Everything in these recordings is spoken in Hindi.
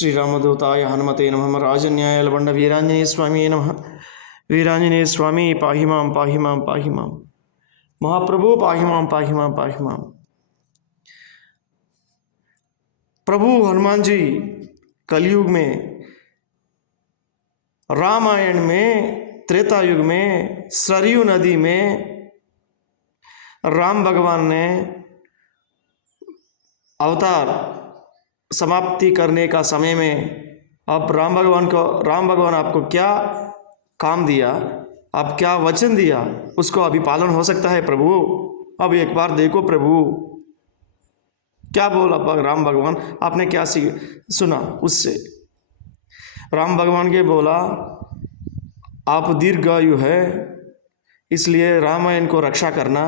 श्रीरामदूताय हनुमते नमः। राजन्याय लवंड वीरांजनेय स्वामी नमः। वीरांजनेय स्वामी पाहि मां पाहि मां पाहि मां। महाप्रभु पाहि मां पाहि मां पाहि मां। प्रभु हनुमान जी कलयुग में, रामायण में, त्रेता युग में, सरयू नदी में राम भगवान ने अवतार समाप्ति करने का समय में अब राम भगवान आपको क्या काम दिया, आप क्या वचन दिया, उसको अभी पालन हो सकता है प्रभु। अब एक बार देखो प्रभु क्या बोला राम भगवान, आपने क्या सुना उससे। राम भगवान के बोला आप दीर्घायु है, इसलिए रामायण को रक्षा करना,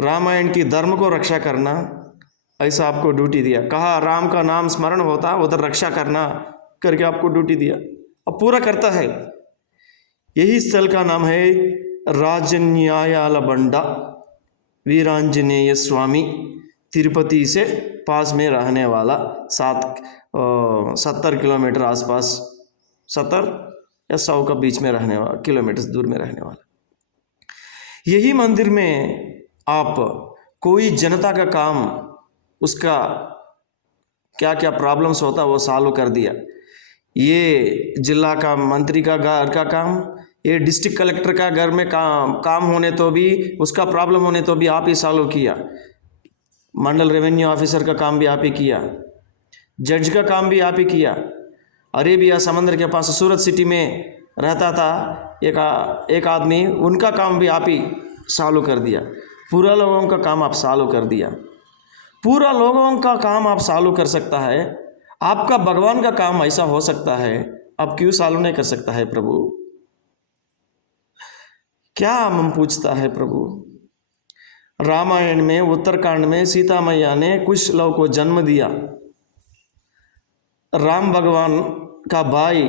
रामायण की धर्म को रक्षा करना, ऐसा आपको ड्यूटी दिया। कहा राम का नाम स्मरण होता उधर रक्षा करना करके आपको ड्यूटी दिया, अब पूरा करता है। यही स्थल का नाम है राजन्यायालबंडा वीरांजनेय स्वामी, तिरुपति से पास में रहने वाला, 70 किलोमीटर आसपास, 70 या 100 का बीच में रहने वाला, किलोमीटर दूर में रहने वाला। यही मंदिर में आप कोई जनता का काम, उसका क्या क्या प्रॉब्लम्स होता वो सॉल्व कर दिया। ये जिला का मंत्री का घर का काम, ये डिस्ट्रिक्ट कलेक्टर का घर में काम होने तो भी, उसका प्रॉब्लम होने तो भी आप ही सॉल्व किया। मंडल रेवेन्यू ऑफिसर का काम भी आप ही किया, जज का काम भी आप ही किया। अरेबिया समंदर के पास सूरत सिटी में रहता था एक आदमी, उनका काम भी आप ही सॉल्व कर दिया। पूरा लोगों का काम आप सॉल्व कर दिया। पूरा लोगों का काम आप सॉल्व कर सकता है, आपका भगवान का काम ऐसा हो सकता है, आप क्यों सॉल्व नहीं कर सकता है प्रभु? क्या हम पूछता है प्रभु? रामायण में उत्तरकांड में सीता मैया ने कुछ लव को जन्म दिया। राम भगवान का भाई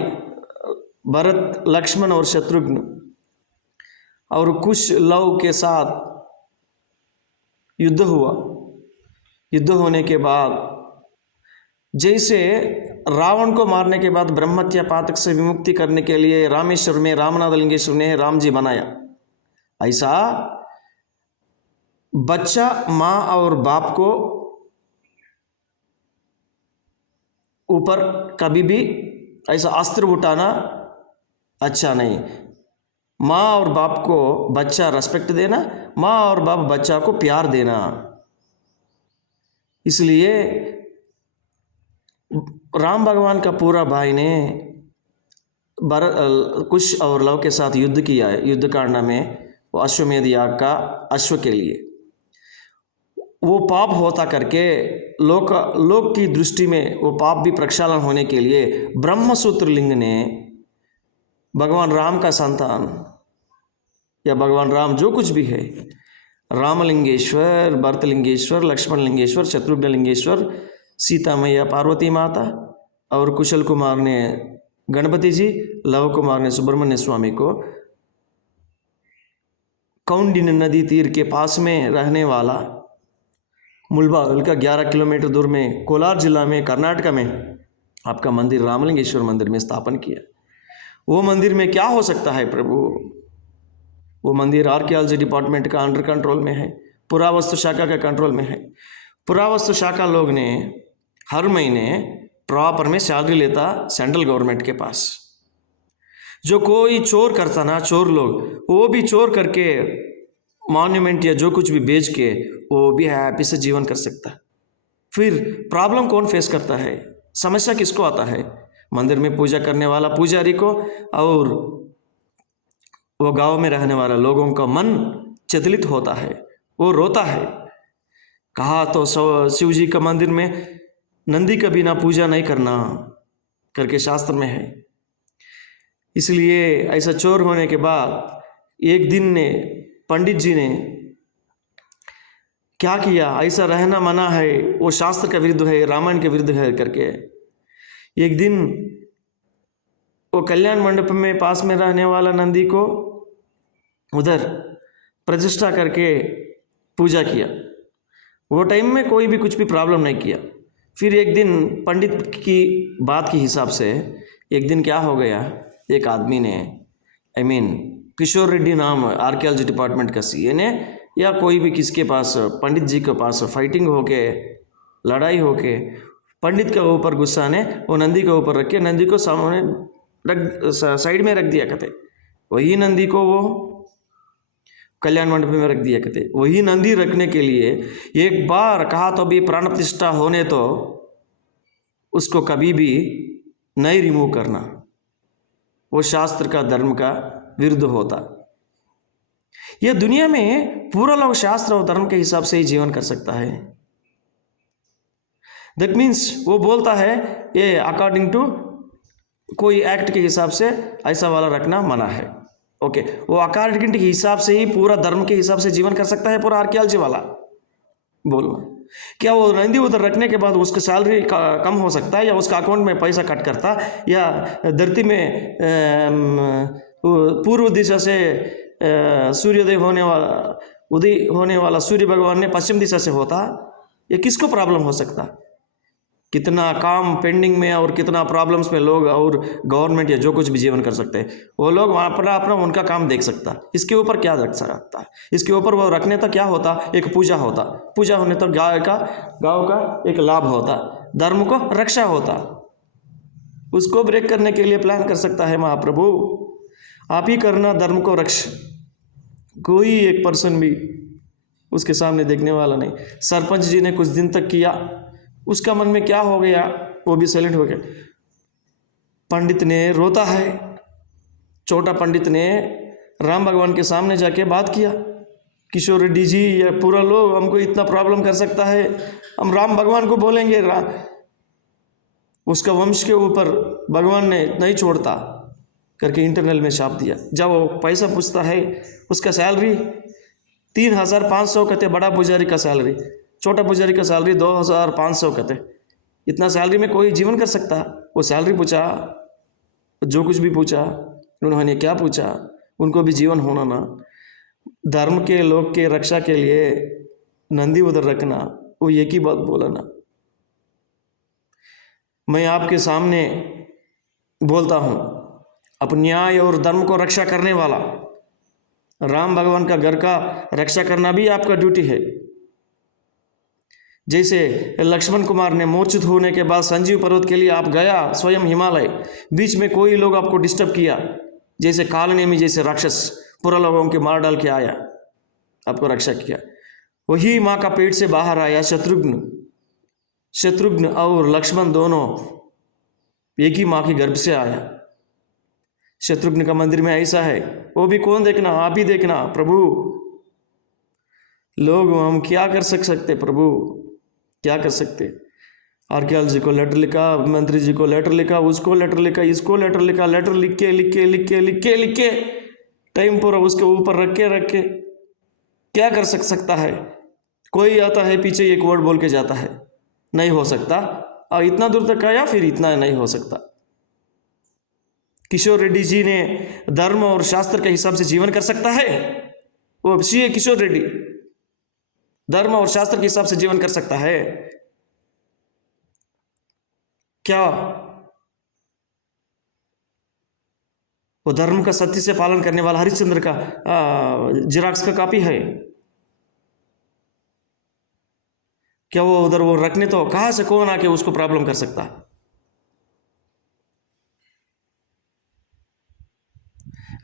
भरत, लक्ष्मण और शत्रुघ्न और कुछ लव के साथ युद्ध हुआ। युद्ध होने के बाद जैसे रावण को मारने के बाद ब्रह्महत्या पातक से विमुक्ति करने के लिए रामेश्वर में रामनाथ लिंगेश्वर ने राम जी बनाया, ऐसा बच्चा माँ और बाप को ऊपर कभी भी ऐसा अस्त्र उठाना अच्छा नहीं। माँ और बाप को बच्चा रेस्पेक्ट देना, माँ और बाप बच्चा को प्यार देना। इसलिए राम भगवान का पूरा भाई ने कुश और लव के साथ युद्ध किया है। युद्धकांड में वो अश्वमेध याग का अश्व के लिए वो पाप होता करके लोक की दृष्टि में वो पाप भी प्रक्षालन होने के लिए ब्रह्मसूत्र लिंग ने भगवान राम का संतान या भगवान राम जो कुछ भी है, रामलिंगेश्वर, भरतलिंगेश्वर, लक्ष्मण लिंगेश्वर, शत्रुघ्न लिंगेश्वर, सीता मैया पार्वती माता और कुशल कुमार ने गणपति जी, लव कुमार ने सुब्रमण्य स्वामी को कौंडिन्य नदी तीर के पास में रहने वाला मुलबागल का 11 किलोमीटर दूर में कोलार जिला में कर्नाटक में आपका मंदिर रामलिंगेश्वर मंदिर में स्थापन किया। वो मंदिर में क्या हो सकता है प्रभु? वो मंदिर आर्कियोलॉजी डिपार्टमेंट का अंडर कंट्रोल में है, पुरावस्तु शाखा का कंट्रोल में है। पुरावस्तु शाखा लोग ने हर महीने प्रॉपर में सैलरी लेता सेंट्रल गवर्नमेंट के पास। जो कोई चोर करता ना, चोर लोग, वो भी चोर करके मॉन्यूमेंट या जो कुछ भी बेच के वो भी हैप्पी से जीवन कर सकता है। फिर प्रॉब्लम कौन फेस करता है? समस्या किसको आता है? मंदिर में पूजा करने वाला पुजारी को और वो गांव में रहने वाला लोगों का मन चलित होता है, वो रोता है। कहा तो शिव जी का मंदिर में नंदी का बिना पूजा नहीं करना करके शास्त्र में है। इसलिए ऐसा चोर होने के बाद एक दिन ने पंडित जी ने क्या किया, ऐसा रहना मना है, वो शास्त्र के विरुद्ध है, रामायण के विरुद्ध है करके एक दिन वो कल्याण मंडप में पास में रहने वाला नंदी को उधर प्रतिष्ठा करके पूजा किया। वो टाइम में कोई भी कुछ भी प्रॉब्लम नहीं किया। फिर एक दिन पंडित की बात के हिसाब से एक दिन क्या हो गया, एक आदमी ने किशोर रेड्डी नाम आर्कियोलॉजी डिपार्टमेंट का सीए ने या कोई भी किसके पास पंडित जी के पास फाइटिंग होके लड़ाई होके पंडित के ऊपर गुस्सा ने वो नंदी के ऊपर रख के नंदी को सामने रख साइड में रख दिया करते। वही नंदी को वो कल्याण मंडप में रख दिया करते। वही नंदी रखने के लिए एक बार कहा तो भी प्राण प्रतिष्ठा होने तो उसको कभी भी नहीं रिमूव करना, वो शास्त्र का धर्म का विरुद्ध होता। यह दुनिया में पूरा लोग शास्त्र और धर्म के हिसाब से ही जीवन कर सकता है। दैट मीन्स वो बोलता है ये अकॉर्डिंग टू कोई एक्ट के हिसाब से ऐसा वाला रखना मना है। ओके, वो अकॉर्डिंग के हिसाब से ही पूरा धर्म के हिसाब से जीवन कर सकता है पूरा आर्कियोलॉजी वाला बोलना। क्या वो नंदी उधर रखने के बाद उसका सैलरी कम हो सकता है, या उसका अकाउंट में पैसा कट करता, या धरती में पूर्व दिशा से सूर्योदय होने वाला सूर्य भगवान ने पश्चिम दिशा से होता, ये किसको प्रॉब्लम हो सकता? कितना काम पेंडिंग में और कितना प्रॉब्लम्स में लोग और गवर्नमेंट या जो कुछ भी जीवन कर सकते हैं, वो लोग अपना अपना उनका काम देख सकता। इसके ऊपर क्या रख सकता? इसके ऊपर वो रखने तक क्या होता, एक पूजा होता, पूजा होने तक गाँव का एक लाभ होता, धर्म को रक्षा होता। उसको ब्रेक करने के लिए प्लान कर सकता है महाप्रभु। आप ही करना धर्म को रक्ष, कोई एक पर्सन भी उसके सामने देखने वाला नहीं। सरपंच जी ने कुछ दिन तक किया, उसका मन में क्या हो गया, वो भी साइलेंट हो गया। पंडित ने रोता है, छोटा पंडित ने राम भगवान के सामने जाके बात किया, किशोर रेड्डी जी या पूरा लोग हमको इतना प्रॉब्लम कर सकता है, हम राम भगवान को बोलेंगे, उसका वंश के ऊपर भगवान ने नहीं छोड़ता करके इंटरनल में छाप दिया। जब वो पैसा पूछता है, उसका सैलरी 3,500 कहते, बड़ा पुजारी का सैलरी, छोटा पुजारी का सैलरी 2,500 कहते। इतना सैलरी में कोई जीवन कर सकता? वो सैलरी पूछा, जो कुछ भी पूछा, उन्होंने क्या पूछा, उनको भी जीवन होना ना। धर्म के लोग के रक्षा के लिए नंदी उधर रखना, वो एक ही बात बोला ना। मैं आपके सामने बोलता हूँ, अपने न्याय और धर्म को रक्षा करने वाला राम भगवान का घर का रक्षा करना भी आपका ड्यूटी है। जैसे लक्ष्मण कुमार ने मूर्छित होने के बाद संजीव पर्वत के लिए आप गया स्वयं हिमालय, बीच में कोई लोग आपको डिस्टर्ब किया, जैसे कालनेमी जैसे राक्षस पूरा लोगों के मार डाल के आया, आपको रक्षा किया। वही माँ का पेट से बाहर आया शत्रुघ्न और लक्ष्मण दोनों एक ही माँ के गर्भ से आया। शत्रुघ्न का मंदिर में ऐसा है, वो भी कौन देखना, आप ही देखना प्रभु। लोग हम क्या कर सकते प्रभु, क्या कर सकते? आर्कियोलॉजी को लेटर लिखा, मंत्री जी को लेटर लिखा, उसको लेटर लिखा, इसको लेटर लिखा, लेटर लिख के टाइम पूरा उसके ऊपर रख के क्या कर सकता है? कोई आता है पीछे एक वर्ड बोल के जाता है, नहीं हो सकता। और इतना दूर तक आया, फिर इतना नहीं हो सकता। किशोर रेड्डी जी ने धर्म और शास्त्र के हिसाब से जीवन कर सकता है? वो सीए किशोर रेड्डी धर्म और शास्त्र के हिसाब से जीवन कर सकता है क्या? वो धर्म का सत्य से पालन करने वाला हरिश्चंद्र का जिराक्स का कॉपी है क्या? वो उधर वो रखने तो कहां से कौन आके उसको प्रॉब्लम कर सकता?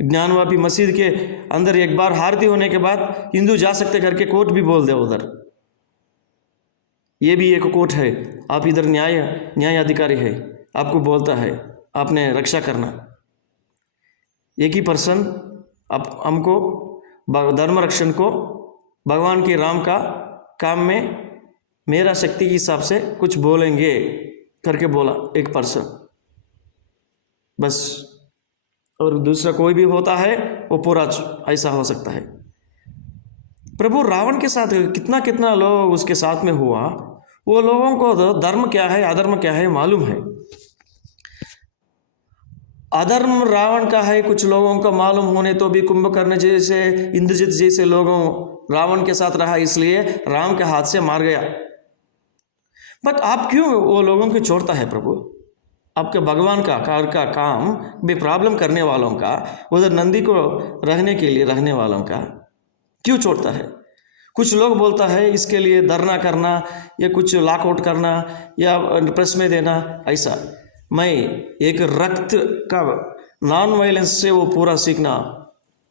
ज्ञानवापी मस्जिद के अंदर एक बार आरती होने के बाद हिंदू जा सकते करके कोर्ट भी बोल दे उधर, ये भी एक कोर्ट है। आप इधर न्याय अधिकारी है, आपको बोलता है आपने रक्षा करना। एक ही पर्सन आप हमको धर्म रक्षण को भगवान के राम का काम में मेरा शक्ति के हिसाब से कुछ बोलेंगे करके बोला एक पर्सन बस। और दूसरा कोई भी होता है वो पूरा ऐसा हो सकता है। प्रभु रावण के साथ कितना कितना लोग उसके साथ में हुआ, वो लोगों को तो धर्म क्या है अधर्म क्या है मालूम है। अधर्म रावण का है कुछ लोगों को मालूम होने तो भी कुंभकर्ण जैसे इंद्रजित जैसे लोगों रावण के साथ रहा, इसलिए राम के हाथ से मार गया। बट आप क्यों वो लोगों को छोड़ता है प्रभु? आपके भगवान का काम में प्रॉब्लम करने वालों का, उधर नंदी को रहने के लिए रहने वालों का क्यों छोड़ता है? कुछ लोग बोलता है इसके लिए धरना करना या कुछ लॉकआउट करना या प्रेस में देना, ऐसा मैं एक रक्त का नॉन वायलेंस से वो पूरा सीखना,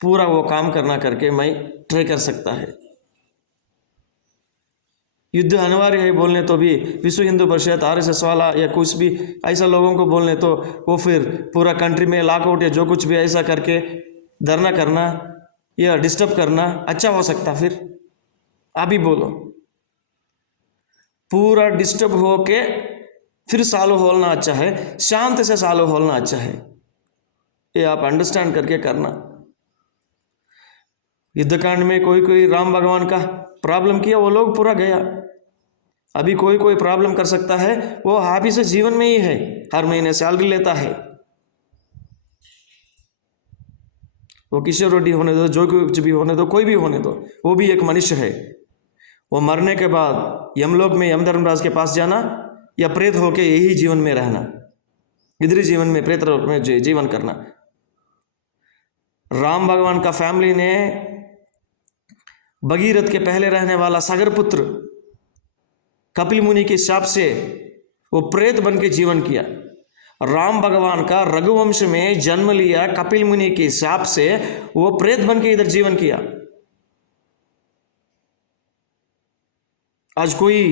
पूरा वो काम करना करके मैं ट्राई कर सकता है। युद्ध अनिवार्य है बोलने तो भी विश्व हिंदू परिषद, आरएसएस वाला या कुछ भी ऐसा लोगों को बोलने तो वो फिर पूरा कंट्री में लॉकआउट या जो कुछ भी ऐसा करके धरना करना या डिस्टर्ब करना अच्छा हो सकता? फिर आप ही बोलो, पूरा डिस्टर्ब हो के फिर सालों होलना अच्छा है, शांत से सालों होलना अच्छा है। ये आप अंडरस्टैंड करके करना। युद्धकांड में कोई राम भगवान का प्रॉब्लम किया, वो लोग पूरा गया। अभी कोई प्रॉब्लम कर सकता है, वो हाबी से जीवन में ही है, हर महीने सैलरी लेता है। वो किशोर रेड्डी होने दो, जो कुछ भी होने दो, कोई भी होने दो, वो भी एक मनुष्य है। वो मरने के बाद यमलोक में यमधर्मराज के पास जाना या प्रेत होके यही जीवन में रहना, इधरी जीवन में प्रेत लोक में जीवन करना। राम भगवान का फैमिली ने भगीरथ के पहले रहने वाला सागर पुत्र कपिल मुनि के शाप से वो प्रेत बन के जीवन किया। राम भगवान का रघुवंश में जन्म लिया कपिल मुनि के शाप से वो प्रेत बन के इधर जीवन किया। आज कोई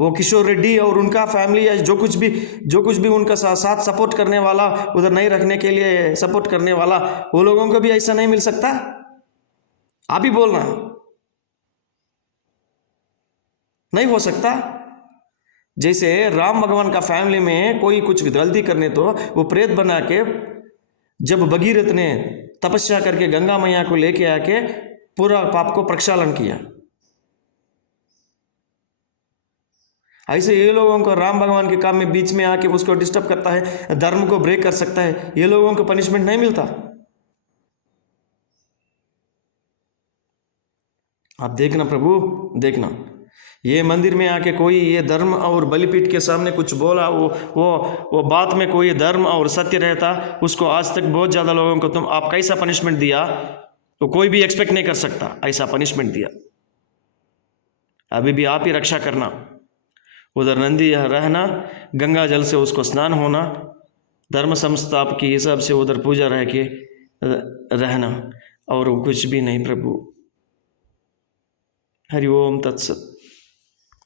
वो किशोर रेड्डी और उनका फैमिली या जो कुछ भी उनका साथ सपोर्ट करने वाला, उधर नहीं रखने के लिए सपोर्ट करने वाला, वो लोगों को भी ऐसा नहीं मिल सकता? आप ही बोलना, नहीं हो सकता। जैसे राम भगवान का फैमिली में कोई कुछ गलती करने तो वो प्रेत बना के, जब भगीरथ ने तपस्या करके गंगा मैया को लेके आके पूरा पाप को प्रक्षालन किया, ऐसे ये लोगों को राम भगवान के काम में बीच में आके उसको डिस्टर्ब करता है, धर्म को ब्रेक कर सकता है, ये लोगों को पनिशमेंट नहीं मिलता। आप देखना प्रभु, देखना, ये मंदिर में आके कोई ये धर्म और बलिपीठ के सामने कुछ बोला, वो बात में कोई धर्म और सत्य रहता, उसको आज तक बहुत ज़्यादा लोगों को तुम आप कैसा पनिशमेंट दिया तो कोई भी एक्सपेक्ट नहीं कर सकता, ऐसा पनिशमेंट दिया। अभी भी आप ही रक्षा करना, उधर नंदी रहना, गंगा जल से उसको स्नान होना, धर्म संस्थाप के हिसाब से उधर पूजा रह के रहना, और कुछ भी नहीं प्रभु। हरि ओम तत्सत।